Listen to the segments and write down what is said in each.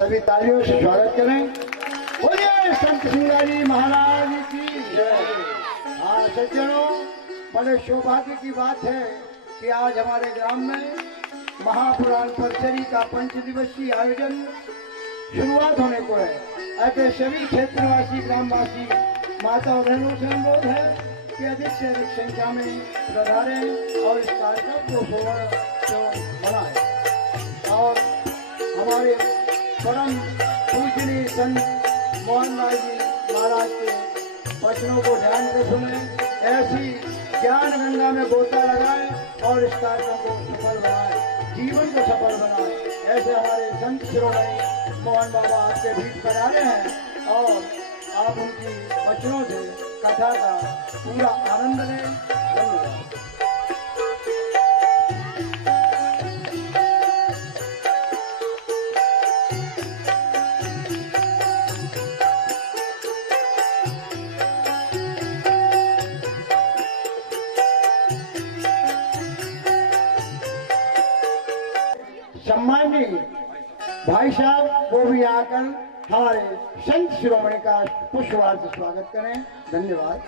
सभी तालियों से स्वागत करें। बोलिए संत सिंगाजी महाराज की जय। हाँ सज्जनों, बड़े सौभाग्य की बात है कि आज हमारे ग्राम में महापुराण परचरी का 5 दिवसीय आयोजन शुरुआत होने को है। ऐसे सभी क्षेत्रवासी ग्रामवासी माता और बहनों से अनुरोध है कि अधिक से अधिक संख्या में पधारें और इस कार्यक्रम को बनाएं। और हमारे परम पूजनीय संत मोहन जी महाराज के वचनों को ध्यान से सुने, ऐसी ज्ञान गंगा में गोता लगाए और इस कार्यक्रम को सफल बनाए, जीवन को सफल बनाए। ऐसे हमारे संत शिरोमणि मोहन बाबा आपके बीच पर आ रहे हैं और आप उनकी वचनों से कथा का पूरा आनंद लें। धन्यवाद। सम्माननीय भाई साहब वो भी आकर हमारे संत शिरोमणि का पुष्पहार से स्वागत करें। धन्यवाद।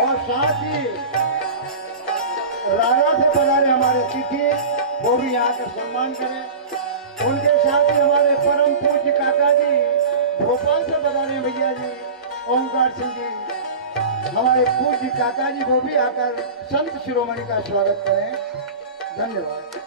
और साथ ही राजा से पधारे हमारे अतिथि वो भी यहाँ का सम्मान करें। उनके साथ ही हमारे परम पूज्य काका जी भोपाल से पधारे भैया जी ओमकार सिंह जी, हमारे पूज्य काका जी वो भी आकर संत शिरोमणि का स्वागत करें। धन्यवाद।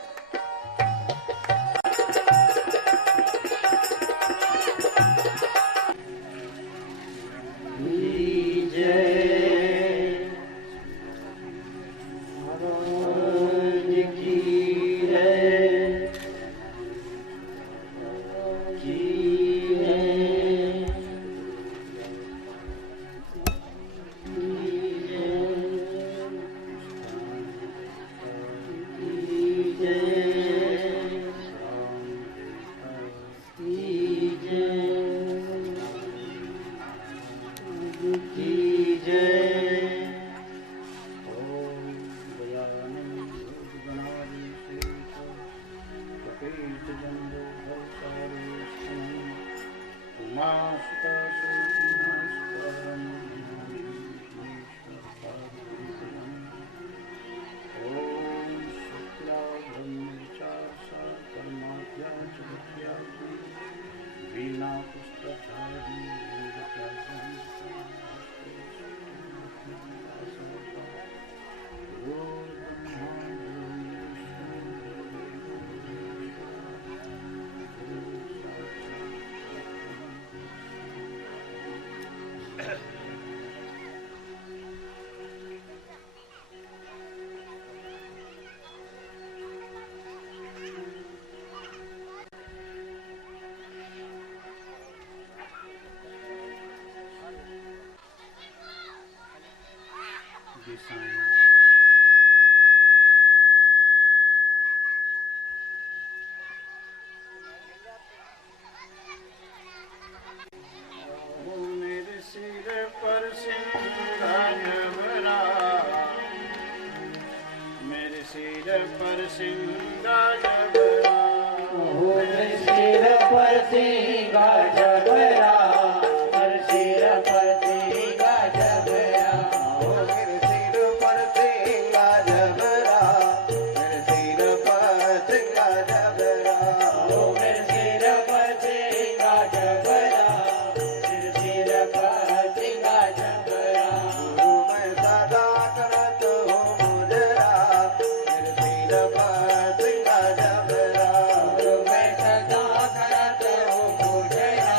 मेरे सिर पर सिंगार भरा, मेरे सिर पर सिंगार भरा, मेरे सिर पर सिंगार भरा, मेरे सिर पर सिंगार भरा, मेरे सिर पर सिंगार भरा, मेरे सिर पर सिंगार भरा, मेरे सिर पर सिंगार भरा, मेरे सिर पर सिंगार भरा, मैं सदा करत हूँ मुजरा, मेरे सिर पर सिंगार भरा, मैं सदा करत हूँ मुजरा,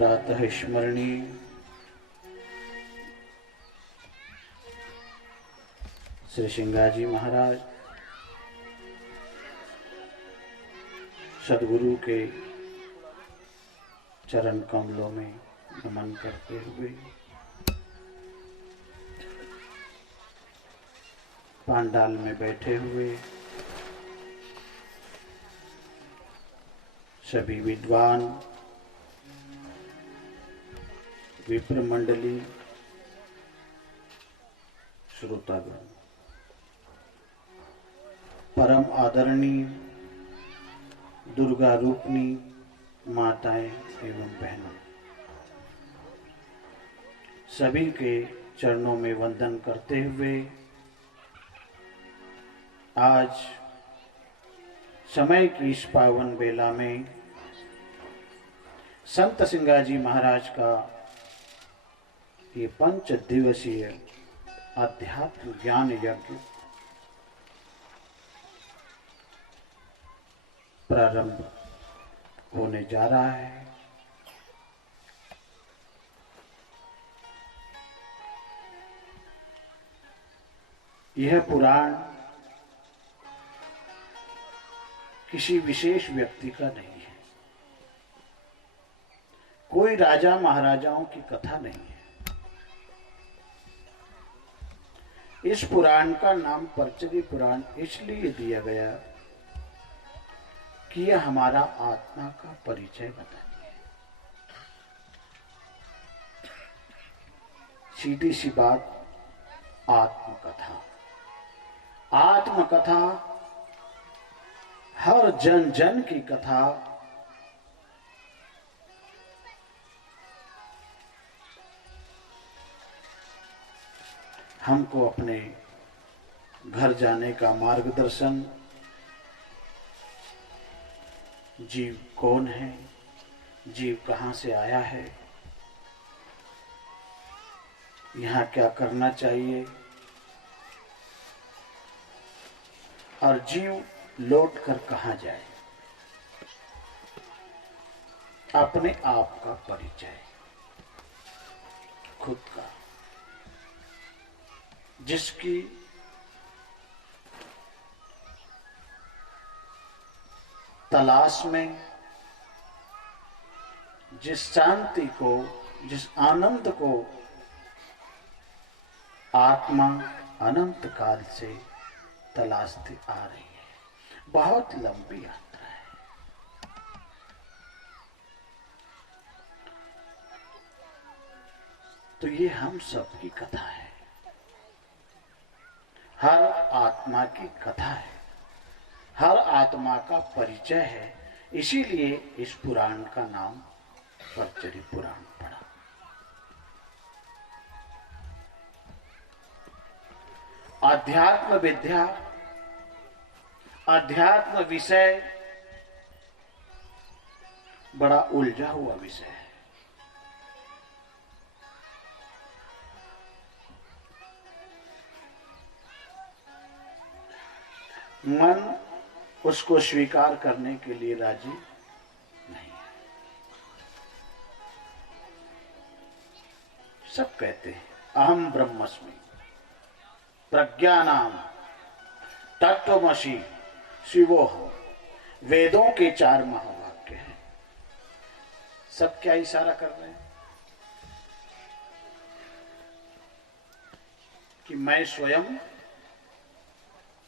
प्रातः स्मरणीय श्री सिंगाजी महाराज सदगुरु के चरण कमलों में नमन करते हुए पांडाल में बैठे हुए सभी विद्वान विप्र मंडली श्रोतागण, परम आदरणीय दुर्गा रूपनी माताएं एवं बहनों, सभी के चरणों में वंदन करते हुए आज समय की इस पावन बेला में संत सिंगाजी महाराज का ये 5 दिवसीय अध्यात्म ज्ञान यज्ञ प्रारंभ होने जा रहा है। यह पुराण किसी विशेष व्यक्ति का नहीं है, कोई राजा महाराजाओं की कथा नहीं है। इस पुराण का नाम परचरी पुराण इसलिए दिया गया कि यह हमारा आत्मा का परिचय बताती है। सीधी सी बात, आत्मकथा। आत्मकथा हर जन जन की कथा हमको अपने घर जाने का मार्गदर्शन, जीव कौन है, जीव कहां से आया है, यहां क्या करना चाहिए और जीव लौट कर कहां जाए, अपने आप का परिचय, खुद का, जिसकी तलाश में, जिस शांति को, जिस आनंद को आत्मा अनंत काल से तलाशती आ रही है। बहुत लंबी यात्रा है। तो ये हम सबकी कथा है, हर आत्मा की कथा है, हर आत्मा का परिचय है। इसीलिए इस पुराण का नाम परचरी पुराण पड़ा। अध्यात्म विद्या, अध्यात्म विषय बड़ा उलझा हुआ विषय है। मन उसको स्वीकार करने के लिए राजी नहीं है। सब कहते हैं अहम ब्रह्मस्मि, प्रज्ञानाम तत्वमसि शिवोहम, वेदों के 4 महावाक्य हैं। सब क्या इशारा कर रहे हैं कि मैं स्वयं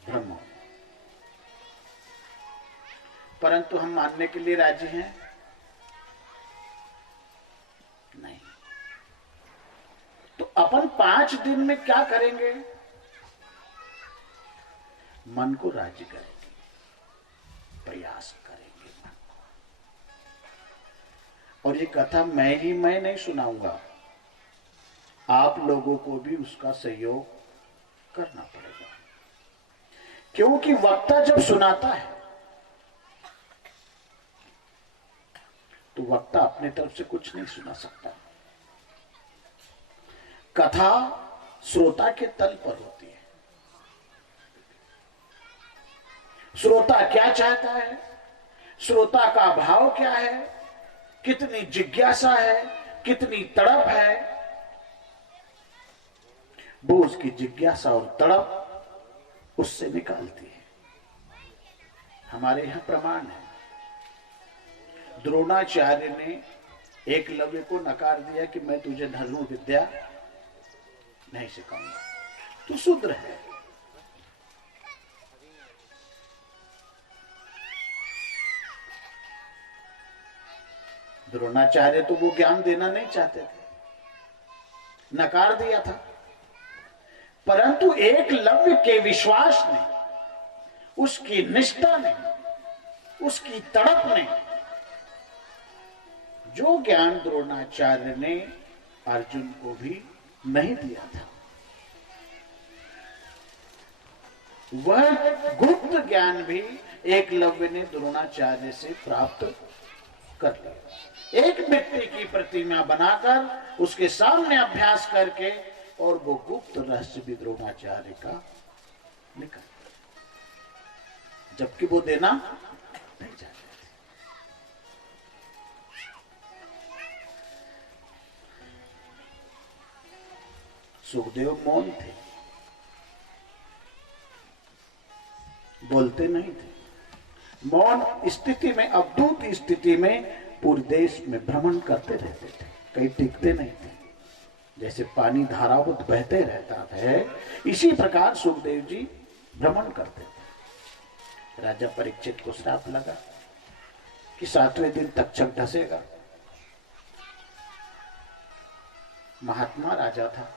ब्रह्म हूं। परंतु हम मानने के लिए राजी हैं नहीं। तो अपन 5 दिन में क्या करेंगे? मन को राजी करेंगे, प्रयास करेंगे मन को। और ये कथा मैं नहीं सुनाऊंगा, आप लोगों को भी उसका सहयोग करना पड़ेगा। क्योंकि वक्ता जब सुनाता है तो वक्ता अपने तरफ से कुछ नहीं सुना सकता। कथा श्रोता के तल पर होती है। श्रोता क्या चाहता है, श्रोता का भाव क्या है, कितनी जिज्ञासा है, कितनी तड़प है, वो उसकी जिज्ञासा और तड़प उससे निकालती है। हमारे यहां प्रमाण है, द्रोणाचार्य ने एकलव्य को नकार दिया कि मैं तुझे धनु विद्या नहीं सिखाऊंगा, तू शूद्र है। द्रोणाचार्य तो वो ज्ञान देना नहीं चाहते थे, नकार दिया था। परंतु एकलव्य के विश्वास ने, उसकी निष्ठा ने, उसकी तड़प ने जो ज्ञान द्रोणाचार्य ने अर्जुन को भी नहीं दिया था, वह गुप्त ज्ञान भी एकलव्य ने द्रोणाचार्य से प्राप्त कर लिया। एक मिट्टी की प्रतिमा बनाकर उसके सामने अभ्यास करके, और वो गुप्त रहस्य भी द्रोणाचार्य का निकल, जबकि वो देना नहीं चाहते थे। सुखदेव मौन थे, बोलते नहीं थे। मौन स्थिति में, अवधूत स्थिति में पूरे देश में भ्रमण करते रहते थे, कहीं टिकते नहीं थे। जैसे पानी धारावत बहते रहता है, इसी प्रकार सुखदेव जी भ्रमण करते थे। राजा परीक्षित को श्राप लगा कि 7वें दिन तक्षक धसेगा। महात्मा राजा था,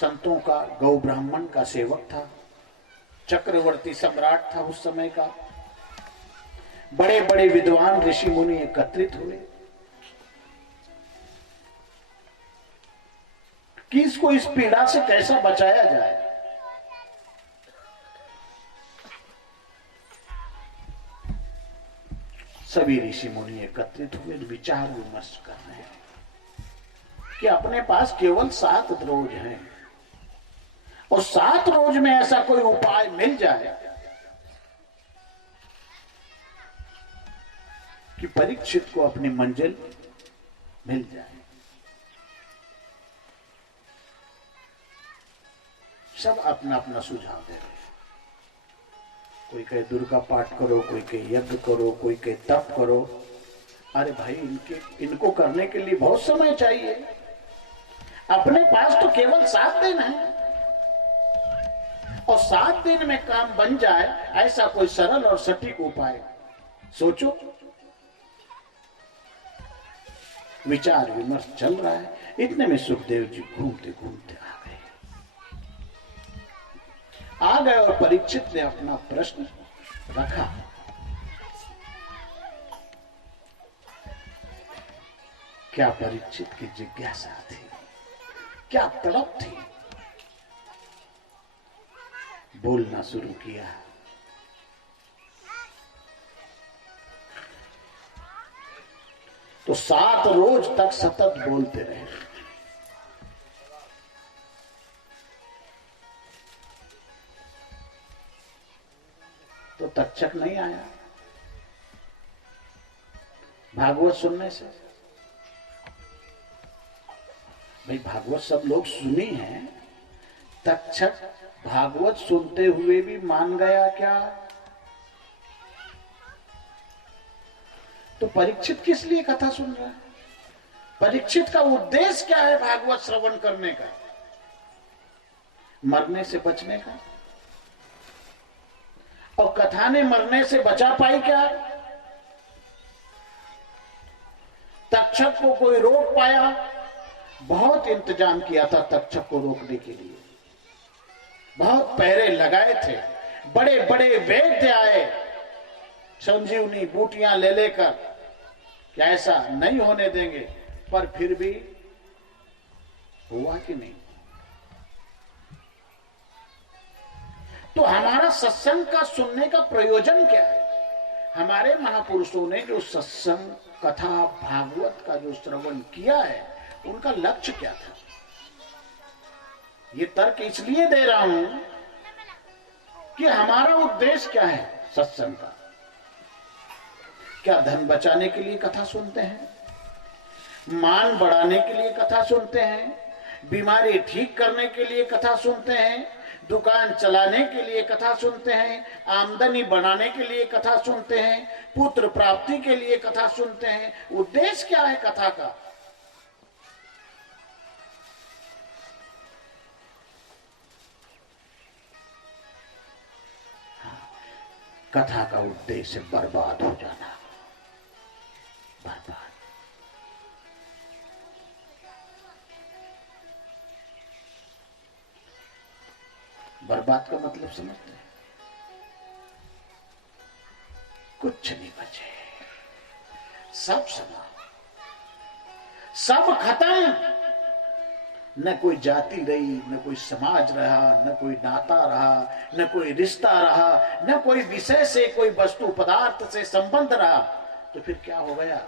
संतों का, गौ ब्राह्मण का सेवक था, चक्रवर्ती सम्राट था उस समय का। बड़े बड़े विद्वान ऋषि मुनि एकत्रित हुए कि इसको इस पीड़ा से कैसा बचाया जाए। सभी ऋषि मुनि एकत्रित हुए, विचार विमर्श कर रहे हैं कि अपने पास केवल 7 रोज हैं, और 7 रोज में ऐसा कोई उपाय मिल जाए कि परीक्षित को अपनी मंजिल मिल जाए। सब अपना अपना सुझाव दे रहे हैं। कोई कहे दुर्गा पाठ करो, कोई कहे यज्ञ करो, कोई कहे तप करो। अरे भाई, इनको करने के लिए बहुत समय चाहिए। अपने पास तो केवल 7 दिन है, और 7 दिन में काम बन जाए ऐसा कोई सरल और सटीक उपाय सोचो। विचार विमर्श चल रहा है, इतने में सुखदेव जी घूमते घूमते आ गए और परीक्षित ने अपना प्रश्न रखा। क्या परीक्षित की जिज्ञासा थी, क्या तड़प थी। बोलना शुरू किया। तो 7 रोज तक सतत बोलते रहे। तो तक्षक नहीं आया भागवत सुनने से। भाई, भागवत सब लोग सुनी है, तक्षक भागवत सुनते हुए भी मान गया क्या? तो परीक्षित किस लिए कथा सुन रहा है? परीक्षित का उद्देश्य क्या है भागवत श्रवण करने का? मरने से बचने का। और कथा ने मरने से बचा पाई क्या? तक्षक को कोई रोक पाया? बहुत इंतजाम किया था तक्षक को रोकने के लिए, बहुत पहरे लगाए थे, बड़े बड़े वैद्य आए संजीवनी बूटियां ले लेकर कि ऐसा नहीं होने देंगे, पर फिर भी हुआ कि नहीं। तो हमारा सत्संग का सुनने का प्रयोजन क्या है? हमारे महापुरुषों ने जो सत्संग कथा भागवत का जो श्रवण किया है, उनका लक्ष्य क्या था? ये तर्क इसलिए दे रहा हूं कि हमारा उद्देश्य क्या है सत्संग का। क्या धन बचाने के लिए कथा सुनते हैं? मान बढ़ाने के लिए कथा सुनते हैं? बीमारी ठीक करने के लिए कथा सुनते हैं? दुकान चलाने के लिए कथा सुनते हैं, आमदनी बढ़ाने के लिए कथा सुनते हैं, पुत्र प्राप्ति के लिए कथा सुनते हैं। उद्देश्य क्या है कथा का? कथा का उद्देश्य बर्बाद हो जाना, बर्बाद। बर्बाद का मतलब समझते हैं? कुछ नहीं बचे, सब समा, सब खत्म। न कोई जाति रही, न कोई समाज रहा, न कोई नाता रहा, न कोई रिश्ता रहा, न कोई विषय से, कोई वस्तु पदार्थ से संबंध रहा। तो फिर क्या हो गया?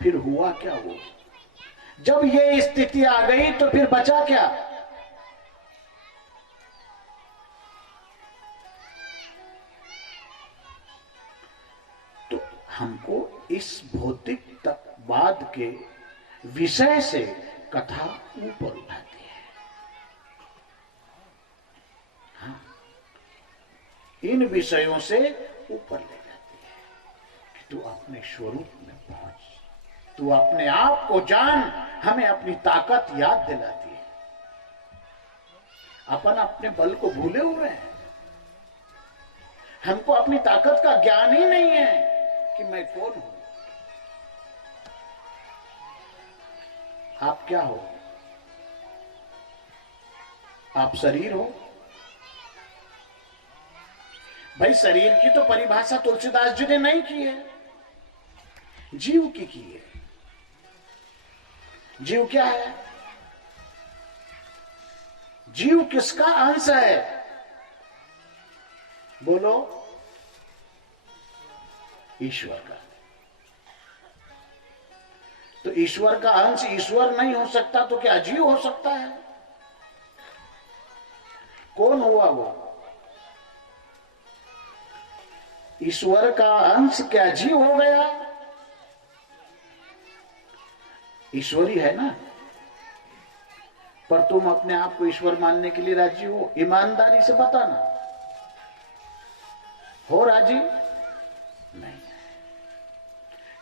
फिर हुआ क्या? वो जब ये स्थिति आ गई तो फिर बचा क्या? तो हमको इस भौतिक तत्ववाद के विषय से कथा ऊपर उठाती है। हाँ, इन विषयों से ऊपर ले जाती है कि तू अपने स्वरूप में पहुंच, तू अपने आप को जान। हमें अपनी ताकत याद दिलाती है। अपन अपने बल को भूले हुए हैं। हमको अपनी ताकत का ज्ञान ही नहीं है कि मैं कौन हूं। आप क्या हो? आप शरीर हो। भाई, शरीर की तो परिभाषा तुलसीदास जी ने नहीं की है, जीव की है। जीव क्या है? जीव किसका अंश है? बोलो। ईश्वर का। तो ईश्वर का अंश ईश्वर नहीं हो सकता तो क्या जीव हो सकता है? कौन हुआ वो? ईश्वर का अंश क्या जीव हो गया? ईश्वरी है ना। पर तुम अपने आप को ईश्वर मानने के लिए राजी हो? ईमानदारी से बताना, हो राजी? नहीं,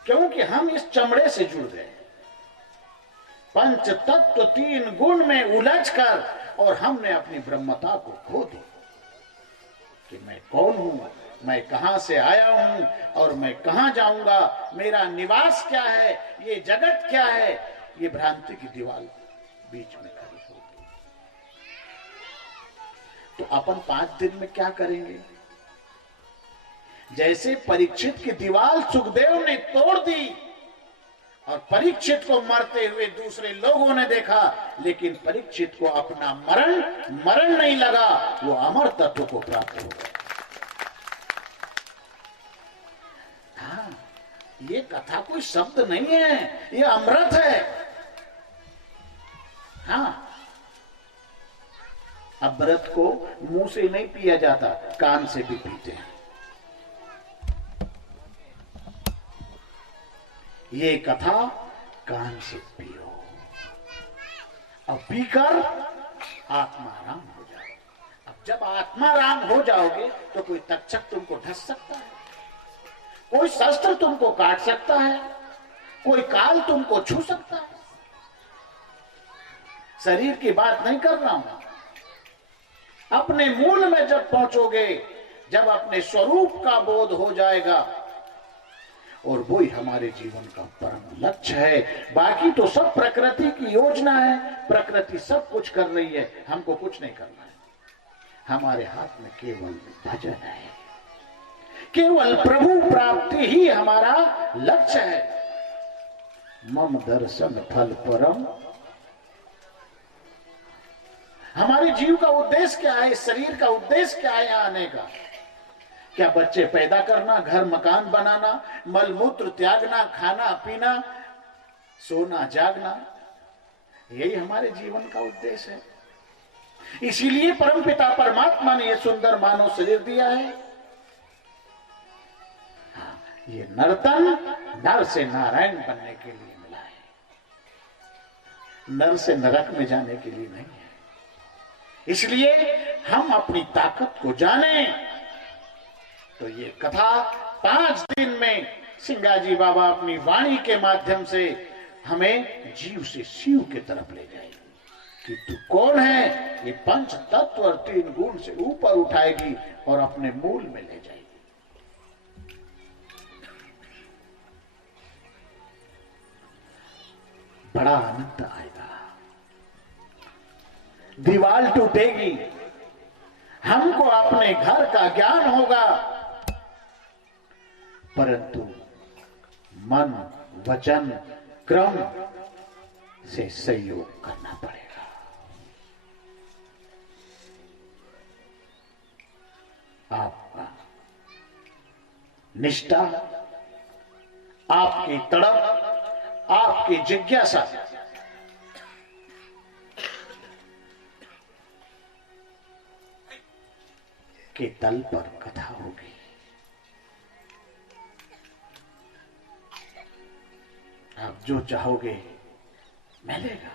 क्योंकि हम इस चमड़े से जुड़ गए, पंच तत्व तीन गुण में उलझकर, और हमने अपनी ब्रह्मता को खो दी कि मैं कौन हूं, मैं कहां से आया हूं और मैं कहां जाऊंगा, मेरा निवास क्या है, ये जगत क्या है। ये भ्रांति की दीवार बीच में खड़ी हो गई। तो अपन 5 दिन में क्या करेंगे? जैसे परीक्षित की दीवार सुखदेव ने तोड़ दी और परीक्षित को मरते हुए दूसरे लोगों ने देखा, लेकिन परीक्षित को अपना मरण नहीं लगा, वो अमर तत्व को प्राप्त हो गया। हाँ, ये कथा कोई शब्द नहीं है, ये अमृत है। हाँ, अमृत को मुंह से नहीं पिया जाता, कान से भी पीते हैं। ये कथा कान से पियो, अब पीकर आत्मा राम हो जाओ। अब जब आत्मा राम हो जाओगे तो कोई तक्षक तुमको ढस सकता है, कोई शस्त्र तुमको काट सकता है, कोई काल तुमको छू सकता है। शरीर की बात नहीं कर रहा हूं। अपने मूल में जब पहुंचोगे, जब अपने स्वरूप का बोध हो जाएगा, और वही हमारे जीवन का परम लक्ष्य है। बाकी तो सब प्रकृति की योजना है, प्रकृति सब कुछ कर रही है, हमको कुछ नहीं करना है। हमारे हाथ में केवल भजन है, केवल प्रभु प्राप्ति ही हमारा लक्ष्य है। मम दर्शन फल परम। हमारे जीव का उद्देश्य क्या है? इस शरीर का उद्देश्य क्या है यहाँ आने का? क्या बच्चे पैदा करना, घर मकान बनाना, मल मूत्र त्यागना, खाना पीना, सोना जागना? यही हमारे जीवन का उद्देश्य है। इसीलिए परमपिता परमात्मा ने यह सुंदर मानव शरीर दिया है। हाँ, ये नर्तन नर से नारायण बनने के लिए मिला है, नर से नरक में जाने के लिए नहीं है। इसलिए हम अपनी ताकत को जाने। तो ये कथा 5 दिन में सिंगाजी बाबा अपनी वाणी के माध्यम से हमें जीव से शिव की तरफ ले जाएगी कि तू कौन है। ये 5 तत्व और 3 गुण से ऊपर उठाएगी और अपने मूल में ले जाएगी। बड़ा आनंद आएगा, दीवार टूटेगी, हमको अपने घर का ज्ञान होगा, परंतु मन वचन क्रम से सहयोग करना पड़ेगा। आपका निष्ठा, आपकी तड़प, आपकी जिज्ञासा के तल पर कथा होगी। आप जो चाहोगे मिलेगा।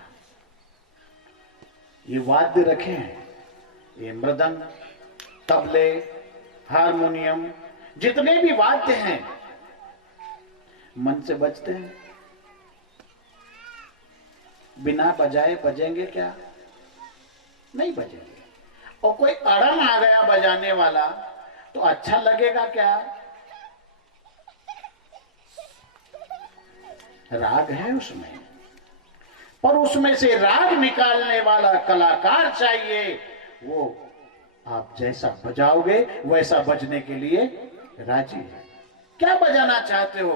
ये वाद्य रखे हैं, ये मृदंग, तबले, हारमोनियम, जितने भी वाद्य हैं मन से बजते हैं। बिना बजाए बजेंगे क्या? नहीं बजेंगे। और कोई अड़ंग आ गया बजाने वाला तो अच्छा लगेगा क्या? राग है उसमें, पर उसमें से राग निकालने वाला कलाकार चाहिए। वो आप जैसा बजाओगे वैसा बजने के लिए राजी है। क्या बजाना चाहते हो?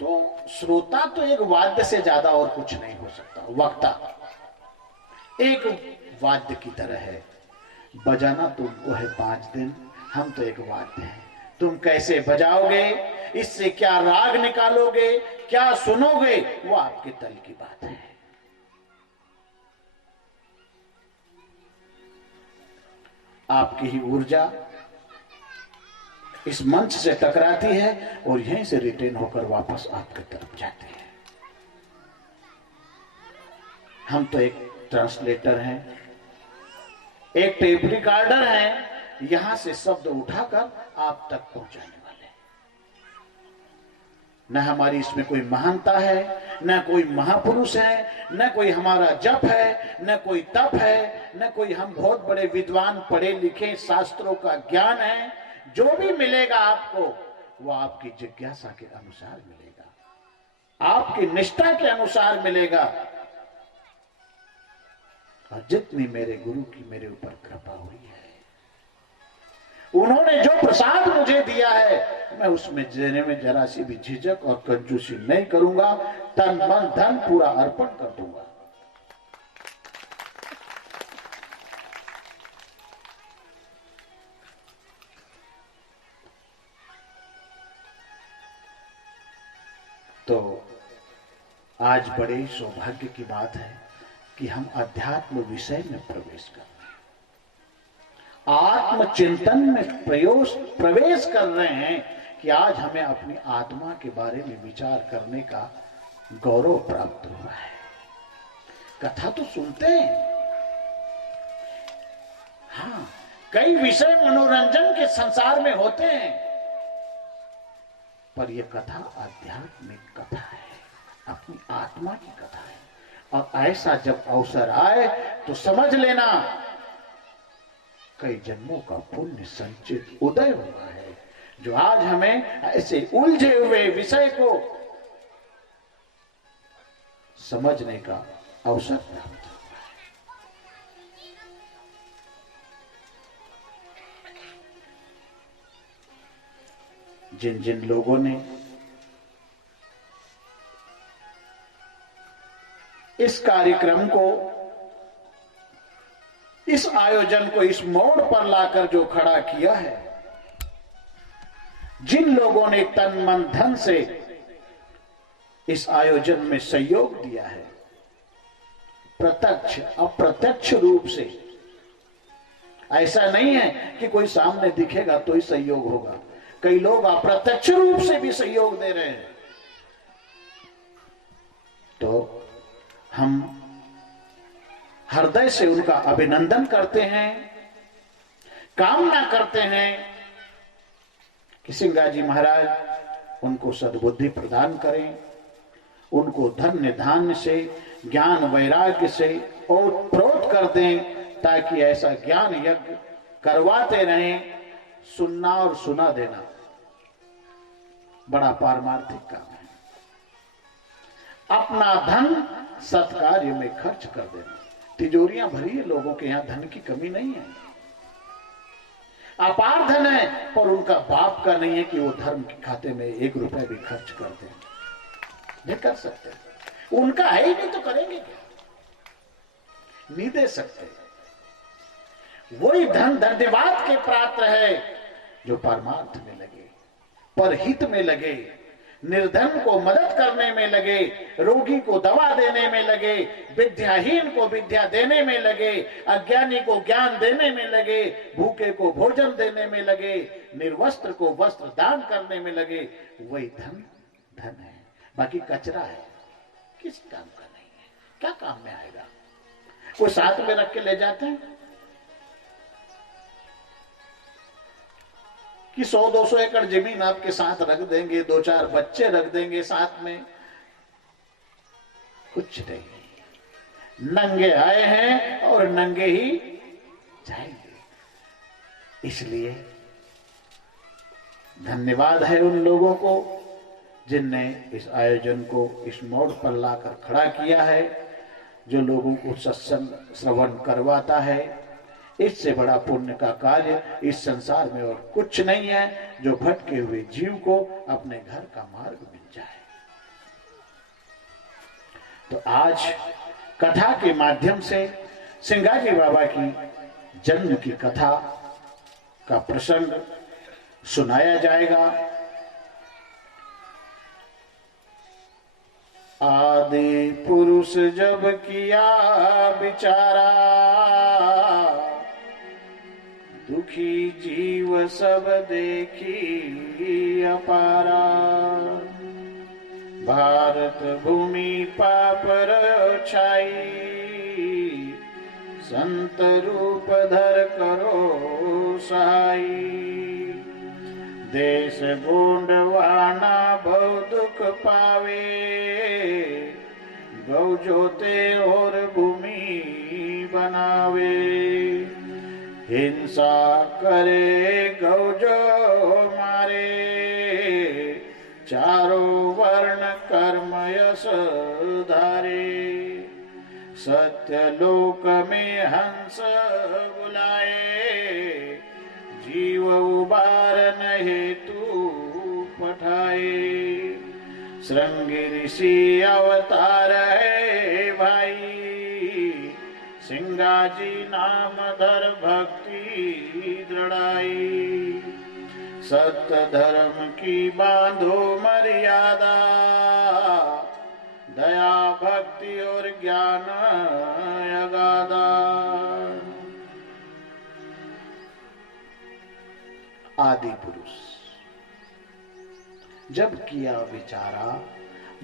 तो श्रोता तो एक वाद्य से ज्यादा और कुछ नहीं हो सकता। वक्ता एक वाद्य की तरह है। बजाना तुमको है 5 दिन, हम तो एक वाद्य हैं। तुम कैसे बजाओगे, इससे क्या राग निकालोगे, क्या सुनोगे, वो आपके तल की बात है। आपकी ही ऊर्जा इस मंच से टकराती है और यहीं से रिटेन होकर वापस आपकी तरफ जाती है। हम तो एक ट्रांसलेटर हैं, एक टेप रिकॉर्डर हैं, यहां से शब्द उठाकर आप तक पहुंचाने वाले। न हमारी इसमें कोई महानता है, न कोई महापुरुष है, न कोई हमारा जप है, न कोई तप है, न कोई हम बहुत बड़े विद्वान पढ़े लिखे शास्त्रों का ज्ञान है। जो भी मिलेगा आपको वो आपकी जिज्ञासा के अनुसार मिलेगा, आपकी निष्ठा के अनुसार मिलेगा। और जितनी मेरे गुरु की मेरे ऊपर कृपा हुई है, उन्होंने जो प्रसाद मुझे दिया है, मैं उसमें देने में जरा सी भी झिझक और कंजूसी नहीं करूंगा। तन मन धन पूरा अर्पण कर दूंगा। तो आज बड़े सौभाग्य की बात है कि हम अध्यात्म विषय में प्रवेश कर रहे हैं, आत्मचिंतन में प्रवेश कर रहे हैं कि आज हमें अपनी आत्मा के बारे में विचार करने का गौरव प्राप्त हुआ है। कथा तो सुनते हैं, हाँ, कई विषय मनोरंजन के संसार में होते हैं, पर यह कथा आध्यात्मिक कथा है, अपनी आत्मा की कथा है। और ऐसा जब अवसर आए तो समझ लेना कई जन्मों का पुण्य संचित उदय हुआ है, जो आज हमें ऐसे उलझे हुए विषय को समझने का अवसर प्राप्त हुआ है। जिन जिन लोगों ने इस कार्यक्रम को, इस आयोजन को इस मोड़ पर लाकर जो खड़ा किया है, जिन लोगों ने तन मन धन से इस आयोजन में सहयोग दिया है, प्रत्यक्ष अप्रत्यक्ष रूप से, ऐसा नहीं है कि कोई सामने दिखेगा तो ही सहयोग होगा, कई लोग अप्रत्यक्ष रूप से भी सहयोग दे रहे हैं। तो हम हृदय से उनका अभिनंदन करते हैं, कामना करते हैं कि सिंगा जी महाराज उनको सद्बुद्धि प्रदान करें, उनको धन्य धान्य से, ज्ञान वैराग्य से और प्रोत कर दें, ताकि ऐसा ज्ञान यज्ञ करवाते रहें। सुनना और सुना देना बड़ा पारमार्थिक काम है। अपना धन सत्कार्य में खर्च कर देना। तिजोरियां भरी है लोगों के यहां, धन की कमी नहीं है, अपार धन है, पर उनका बाप का नहीं है कि वो धर्म के खाते में 1 रुपए भी खर्च कर दें। नहीं कर सकते, उनका है ही नहीं तो करेंगे क्या? नहीं दे सकते। वही धन धन्यवाद के पात्र है जो परमार्थ में लगे, परहित में लगे, निर्धन को मदद करने में लगे, रोगी को दवा देने में लगे, विद्याहीन को विद्या देने में लगे, अज्ञानी को ज्ञान देने में लगे, भूखे को भोजन देने में लगे, निर्वस्त्र को वस्त्र दान करने में लगे। वही धन धन है। बाकी कचरा है, किस काम का नहीं है, क्या काम में आएगा? कोई साथ में रख के ले जाते हैं कि 100-200 एकड़ जमीन आपके साथ रख देंगे, 2-4 बच्चे रख देंगे साथ में, कुछ नहीं। नंगे आए हैं और नंगे ही जाएंगे। इसलिए धन्यवाद है उन लोगों को जिनने इस आयोजन को इस मोड़ पर लाकर खड़ा किया है, जो लोगों को सत्संग श्रवण करवाता है। इससे बड़ा पुण्य का कार्य इस संसार में और कुछ नहीं है, जो भटके हुए जीव को अपने घर का मार्ग मिल जाए। तो आज कथा के माध्यम से सिंगाजी बाबा की जन्म की कथा का प्रसंग सुनाया जाएगा। आदि पुरुष जब किया विचारा, दुखी जीव सब देखी अपारा। भारत भूमि पाप छाई, संत रूप धर करो सहाई। देश गोंडवाना बहु दुख पावे, गौ जोते और भूमि बनावे। हिंसा करे गौ जो मारे, चारों वर्ण कर्म यश धारे। सत्य लोक में हंस बुलाए, जीव उबारन हेतु पठाए। श्रृंगी ऋषि अवतार है भाई, सिंगाजी नाम धर भक्ति दृढ़ाई। सत्य धर्म की बांधो मर्यादा, दया भक्ति और ज्ञान अगाधा। आदि पुरुष जब किया विचारा,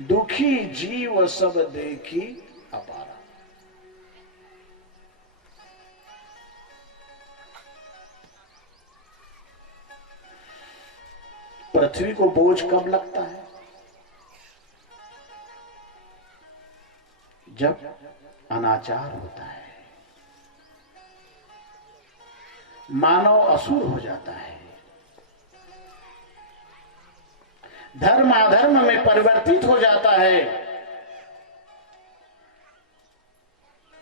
दुखी जीव सब देखी अपारा। पृथ्वी को बोझ कब लगता है? जब अनाचार होता है, मानव असुर हो जाता है, धर्म अधर्म में परिवर्तित हो जाता है,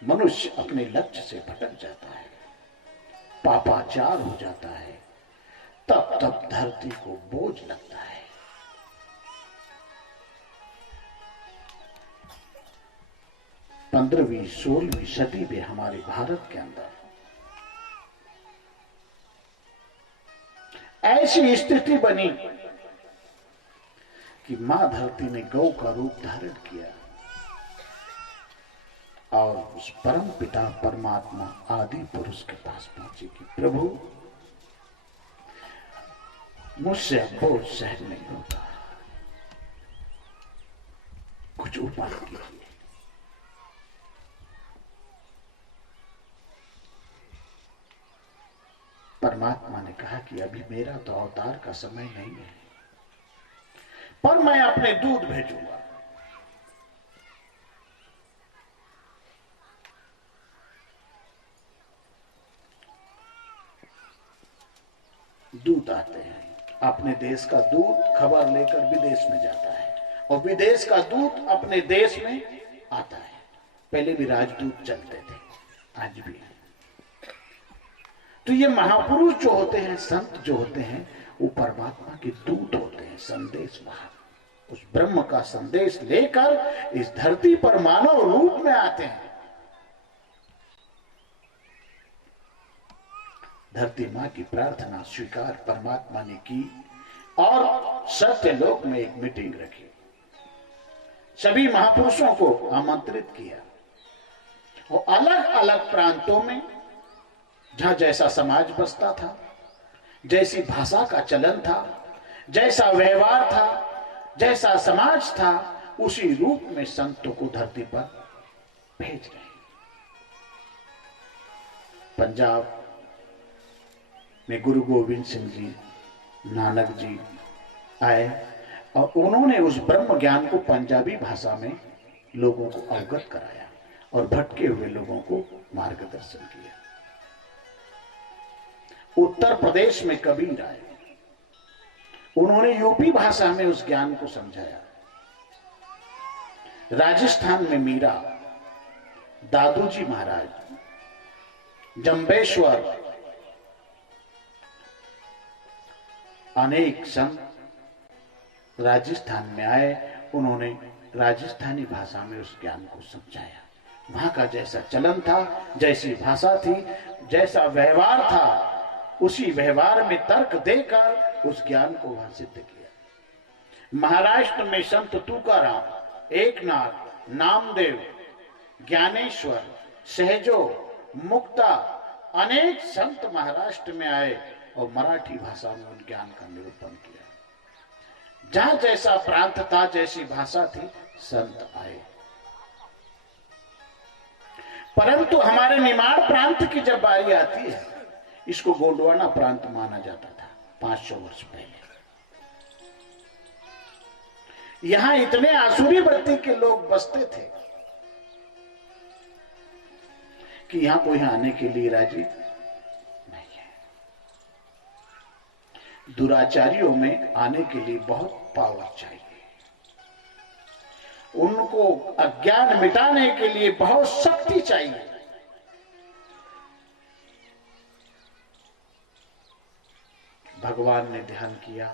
मनुष्य अपने लक्ष्य से भटक जाता है, पापाचार हो जाता है, तब तब धरती को बोझ लगता है। 15वीं 16वीं सदी में हमारे भारत के अंदर ऐसी स्थिति बनी कि मां धरती ने गौ का रूप धारण किया और उस परम पिता परमात्मा आदि पुरुष के पास पहुंची कि प्रभु, मुझसे बोझ सहन नहीं होता, कुछ उपाय कीजिए। परमात्मा ने कहा कि अभी मेरा तो अवतार का समय नहीं है, पर मैं अपने दूत भेजूंगा। दूत आते हैं, अपने देश का दूत खबर लेकर विदेश में जाता है और विदेश का दूत अपने देश में आता है। पहले भी राजदूत चलते थे, आज भी। तो ये महापुरुष जो होते हैं, संत जो होते हैं, वो परमात्मा के दूत होते हैं, संदेश वाहक। उस ब्रह्म का संदेश लेकर इस धरती पर मानव रूप में आते हैं। धरती मां की प्रार्थना स्वीकार परमात्मा ने की और सत्यलोक में एक मीटिंग रखी, सभी महापुरुषों को आमंत्रित किया और अलग अलग प्रांतों में जहां जैसा समाज बसता था, जैसी भाषा का चलन था, जैसा व्यवहार था, जैसा समाज था, उसी रूप में संतों को धरती पर भेज रहे। पंजाब में गुरु गोविंद सिंह जी, नानक जी आए और उन्होंने उस ब्रह्म ज्ञान को पंजाबी भाषा में लोगों को अवगत कराया और भटके हुए लोगों को मार्गदर्शन किया। उत्तर प्रदेश में कबीर आए, उन्होंने यूपी भाषा में उस ज्ञान को समझाया। राजस्थान में मीरा, दादूजी महाराज, जंबेश्वर, अनेक संत राजस्थान में आए, उन्होंने राजस्थानी भाषा में उस ज्ञान को समझाया। वहां का जैसा चलन था, जैसी भाषा थी, जैसा व्यवहार था, उसी व्यवहार में तर्क देकर उस ज्ञान को वहां सिद्ध किया। महाराष्ट्र में संत तुकाराम, एकनाथ, नामदेव, ज्ञानेश्वर, सहजो, मुक्ता, अनेक संत महाराष्ट्र में आए और मराठी भाषा में उन ज्ञान का निरूपण किया। जहां जैसा प्रांत था, जैसी भाषा थी, संत आए। परंतु हमारे निमाड़ प्रांत की जब बारी आती है, इसको गोंडवाना प्रांत माना जाता था 500 वर्ष पहले। यहां इतने आसुरी वृत्ति के लोग बसते थे कि यहां कोई आने के लिए राजी नहीं है। दुराचारियों में आने के लिए बहुत पावर चाहिए, उनको अज्ञान मिटाने के लिए बहुत शक्ति चाहिए। भगवान ने ध्यान किया,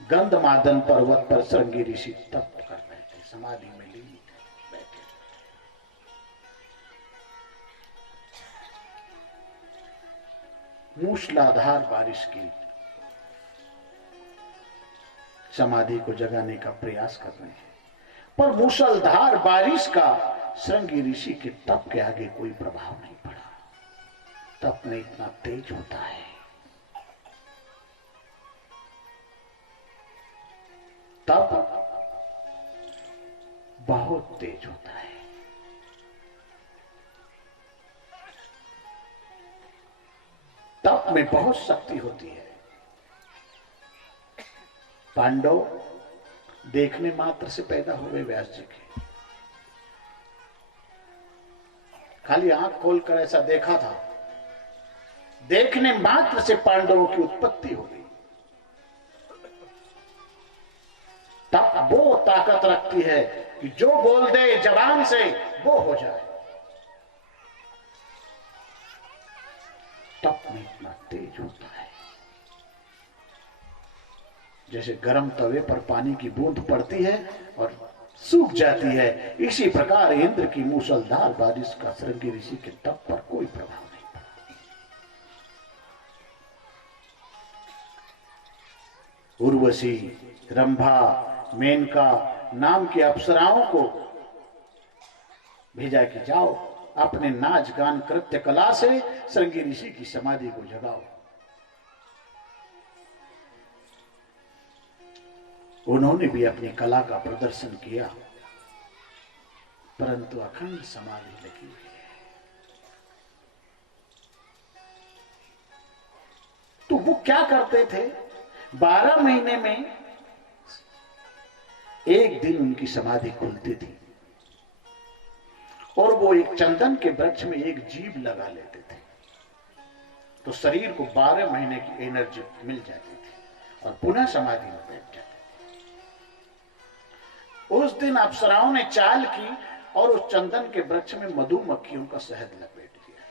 गंधमादन पर्वत पर श्रृंगी ऋषि तप कर रहे थे, समाधि में लीन बैठे। मूसलाधार बारिश की, समाधि को जगाने का प्रयास कर रहे हैं, पर मूसलाधार बारिश का श्रृंगी ऋषि के तप के आगे कोई प्रभाव नहीं पड़ा। तप में इतना तेज होता है, तप बहुत तेज होता है। तप में बहुत शक्ति होती है। पांडव देखने मात्र से पैदा हुए व्यास जी के, खाली आंख खोलकर ऐसा देखा था, देखने मात्र से पांडवों की उत्पत्ति हो गई। तप वो ताकत रखती है कि जो बोल दे जबान से वो हो जाए। तप में इतना तेज होता है, जैसे गर्म तवे पर पानी की बूंद पड़ती है और सूख जाती है, इसी प्रकार इंद्र की मूसलधार बारिश का श्रृंगी ऋषि के तप पर कोई प्रभाव नहीं पड़ा। उर्वशी, रंभा, मेनका नाम की अप्सराओं को भेजा कि जाओ अपने नाच गान कृत्य कला से श्रृंगी ऋषि की समाधि को जगाओ। उन्होंने भी अपनी कला का प्रदर्शन किया, परंतु अखंड समाधि लगी हुई है। वो क्या करते थे, 12 महीने में एक दिन उनकी समाधि खुलती थी और वो एक चंदन के वृक्ष में एक जीभ लगा लेते थे, तो शरीर को 12 महीने की एनर्जी मिल जाती थी और पुनः समाधि में बैठ जाते। उस दिन अप्सराओं ने चाल की और उस चंदन के वृक्ष में मधुमक्खियों का शहद लपेट दिया।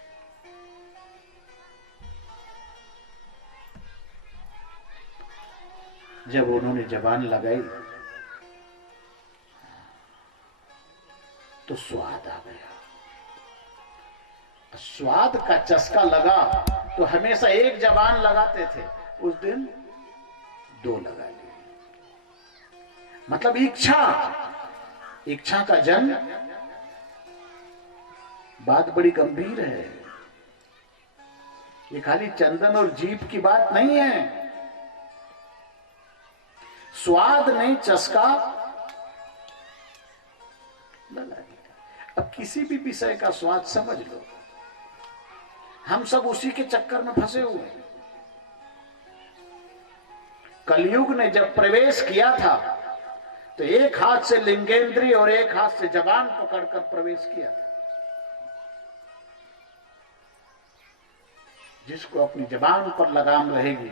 जब उन्होंने जबान लगाई तो स्वाद आ गया। स्वाद का चस्का लगा तो हमेशा एक जबान लगाते थे, उस दिन 2 लगा ली। मतलब इच्छा का जन्म, बात बड़ी गंभीर है। ये खाली चंदन और जीभ की बात नहीं है। स्वाद नहीं चस्का लगा दिया। अब किसी भी विषय का स्वाद समझ लो, हम सब उसी के चक्कर में फंसे हुए हैं। कलयुग ने जब प्रवेश किया था तो एक हाथ से लिंगेंद्री और एक हाथ से जबान पकड़कर प्रवेश किया था। जिसको अपनी जबान पर लगाम रहेगी,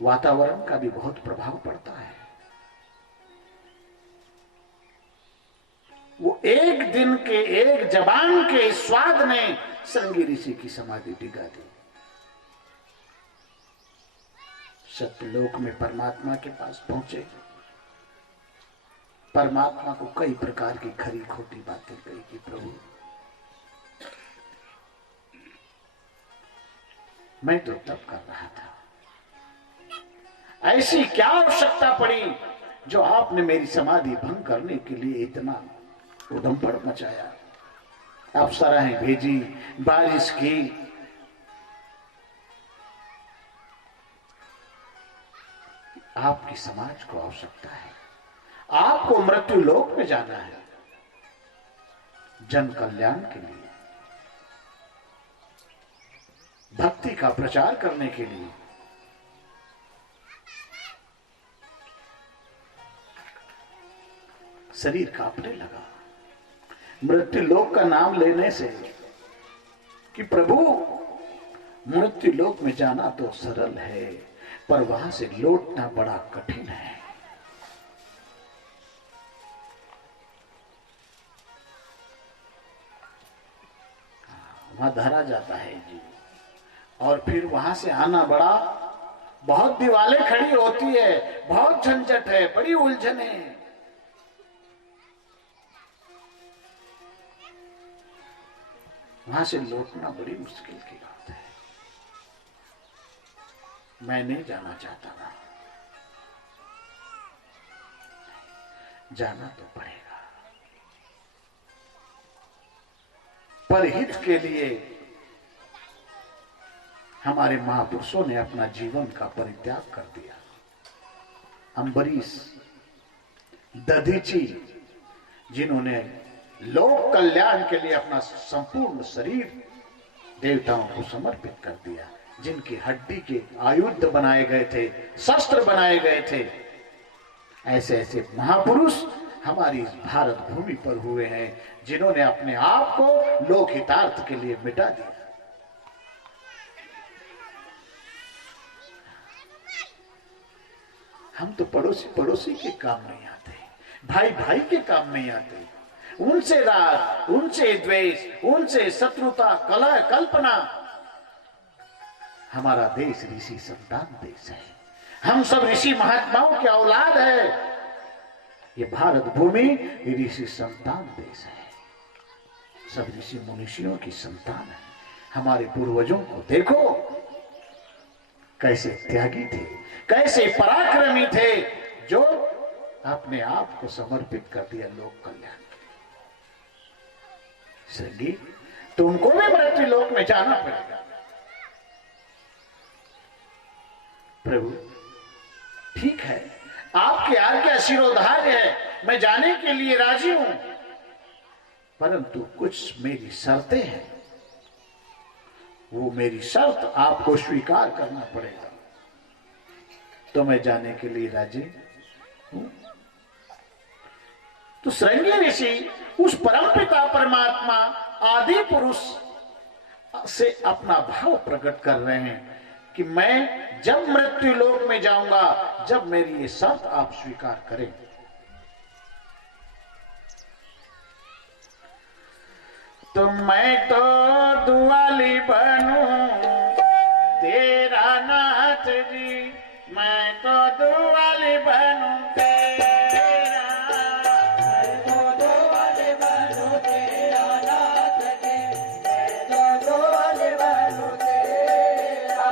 वातावरण का भी बहुत प्रभाव पड़ता है। वो एक दिन के एक जबान के स्वाद ने श्रृंगी ऋषि की समाधि डिगा दी। सत्यलोक में परमात्मा के पास पहुंचे, परमात्मा को कई प्रकार की खरी खोटी बातें कही कि प्रभु मैं तो तप कर रहा था, ऐसी क्या आवश्यकता पड़ी जो आपने मेरी समाधि भंग करने के लिए इतना उधमपड़ मचाया। अप्सराएं भेजी, बारिश की, आपकी समाज को आवश्यकता है, आपको मृत्यु लोक में जाना है जन कल्याण के लिए, भक्ति का प्रचार करने के लिए। शरीर कांपने लगा मृत्यु लोक का नाम लेने से कि प्रभु मृत्यु लोक में जाना तो सरल है, पर वहां से लौटना बड़ा कठिन है। वहां धरा जाता है जी, और फिर वहां से आना बड़ा, बहुत दीवारें खड़ी होती है, बहुत झंझट है, बड़ी उलझन है। वहां से लौटना बड़ी मुश्किल की बात है। मैं नहीं जाना चाहता था, जाना तो पड़ेगा। परहित के लिए हमारे महापुरुषों ने अपना जीवन का परित्याग कर दिया। अम्बरीश, दधीची, जिन्होंने लोक कल्याण के लिए अपना संपूर्ण शरीर देवताओं को समर्पित कर दिया, जिनकी हड्डी के आयुध बनाए गए थे, शस्त्र बनाए गए थे, ऐसे ऐसे महापुरुष हमारी इस भारत भूमि पर हुए हैं, जिन्होंने अपने आप को लोक हितार्थ के लिए मिटा दिया। हम तो पड़ोसी पड़ोसी के काम नहीं आते, भाई भाई के काम नहीं आते। उनसे राग, उनसे द्वेष, उनसे शत्रुता, कलह, कल्पना। हमारा देश ऋषि संतान देश है, हम सब ऋषि महात्माओं के औलाद है। ये भारत भूमि ऋषि संतान देश है, सब ऋषि मुनिषियों की संतान है। हमारे पूर्वजों को देखो, कैसे त्यागी थे, कैसे पराक्रमी थे, जो अपने आप को समर्पित कर दिया लोक कल्याण। श्रृंगी, तुमको भी मृत्यु लोक में जाना पड़ेगा। प्रभु ठीक है, आपकी आज्ञा शिरोधार्य है, मैं जाने के लिए राजी हूं, परंतु कुछ मेरी शर्तें हैं, वो मेरी शर्त आपको स्वीकार करना पड़ेगा। तो मैं जाने के लिए राजी हूं। तो श्रृंगी ऋषि उस परमपिता परमात्मा आदि पुरुष से अपना भाव प्रकट कर रहे हैं कि मैं जब मृत्यु लोक में जाऊंगा, जब मेरी ये शर्त आप स्वीकार करें। तो मैं तो दुआली बनूं तेरा नाथ जी, मैं तो दुआली बनूं तेरा, मैं तो दुआली बनूं तेरा नाथ जी, मैं तो दुआली बनूं तेरा,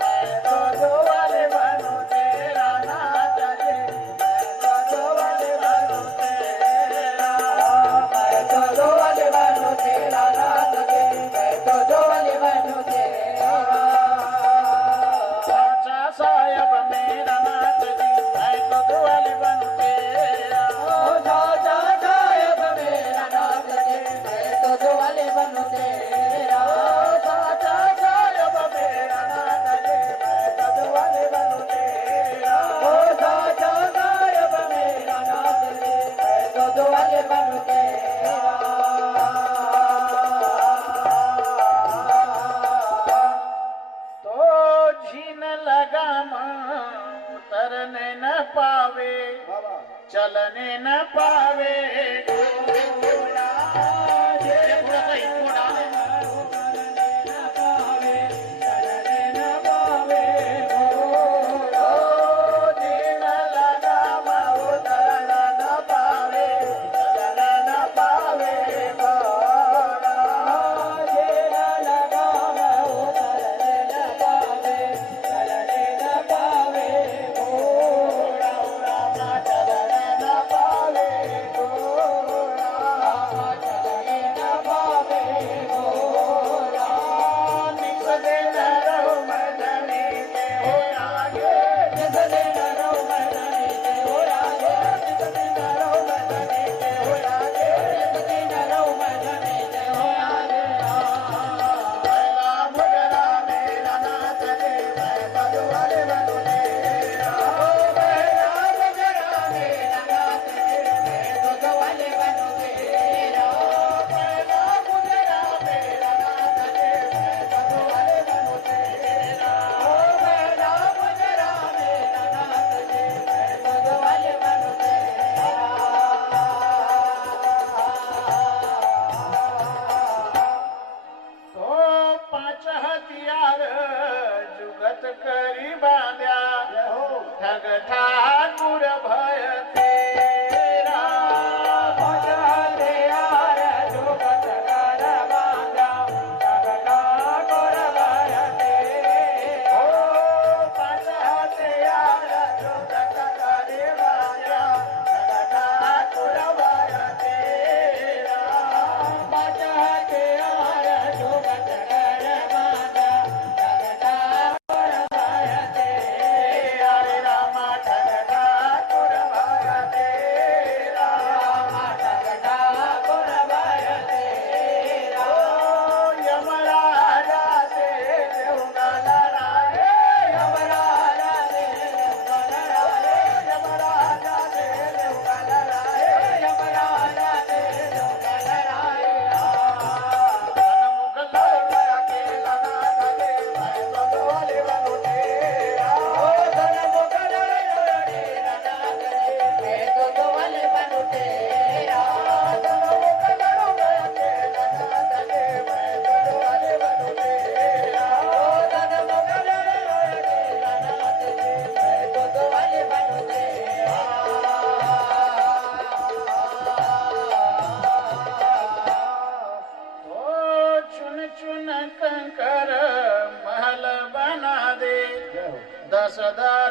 मैं तो दुआली बनूं तेरा नाथ जी, मैं तो दुआली बनूं तेरा, मैं तो दुआली बनूं तेरा नाथ जी, मैं तो दुआली बनूं तेरा। साहेब मेरा नाथ जी, मैं तो दुआली बनूं तेरा, साहेब मेरा नाथ जी, मैं तो दुआली बनूं तेरा, साहेब मेरा नाथ जी, मैं तो दुआली बनूं तेरा, साहेब मेरा नाथ जी, मैं तो दुआली बनूं तेरा। तो झीन लगा उतरने न पावे, चलने न पावे, सदा